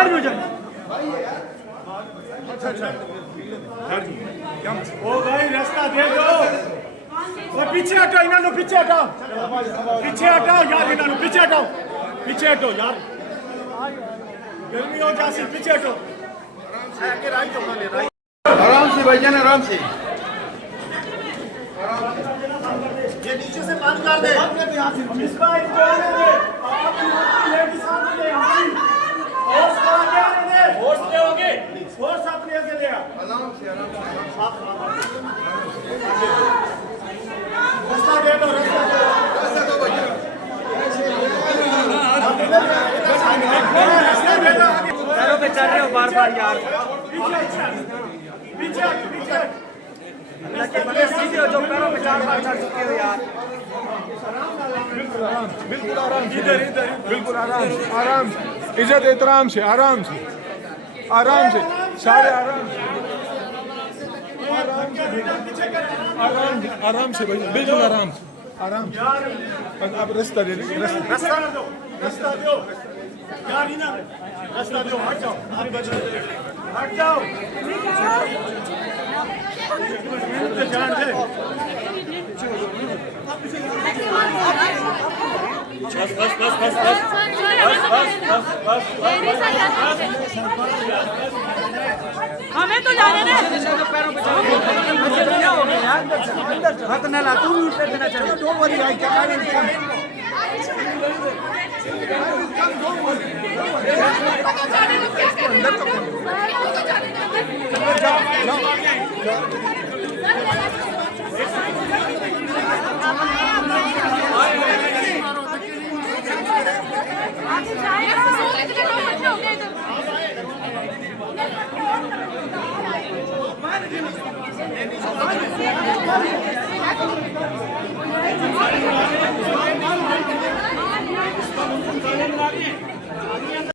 इधर भी हो जाए। ओ भाई रास्ता दे दो। पीछे हटो, इन्होंने पीछे हटाओ, पीछे हटाओ यार, इन्होंने पीछे हटाओ, पीछे हटो यार, गर्मी हो जाती, पीछे हटो। आराम से भाईजान, आराम से। ये नीचे से बंद कर दे। फोर्स अपने आगे ले आ। आराम से, आराम से। रास्ता दे दो, रास्ता दो, रास्ता दो भाईजान। रास्ता दे दो। पैरों पे चल रहे हो बार बार यार। पीछे पीछे सीधे हो जो पैरों पे 4 बार चढ़ चुके हो यार। बिल्कुल आराम से, इधर इधर बिल्कुल आराम से, आराम से, इज्जत एहतराम से, आराम से, आराम से, सारे आराम से, आराम से भाई, बिल्कुल आराम से, आराम से। अब रास्ता दे, रास्ता दो, रास्ता दो यार, इना रास्ता दो, हट जाओ, हट जाओ, जान दे। बस बस बस बस बस बस हमें तो जाने दे। पैरों पे चल रहे हो यार। हाथ न ला, तू भी उठ देना चाहिए। डोंट वरी, आई कैन जाए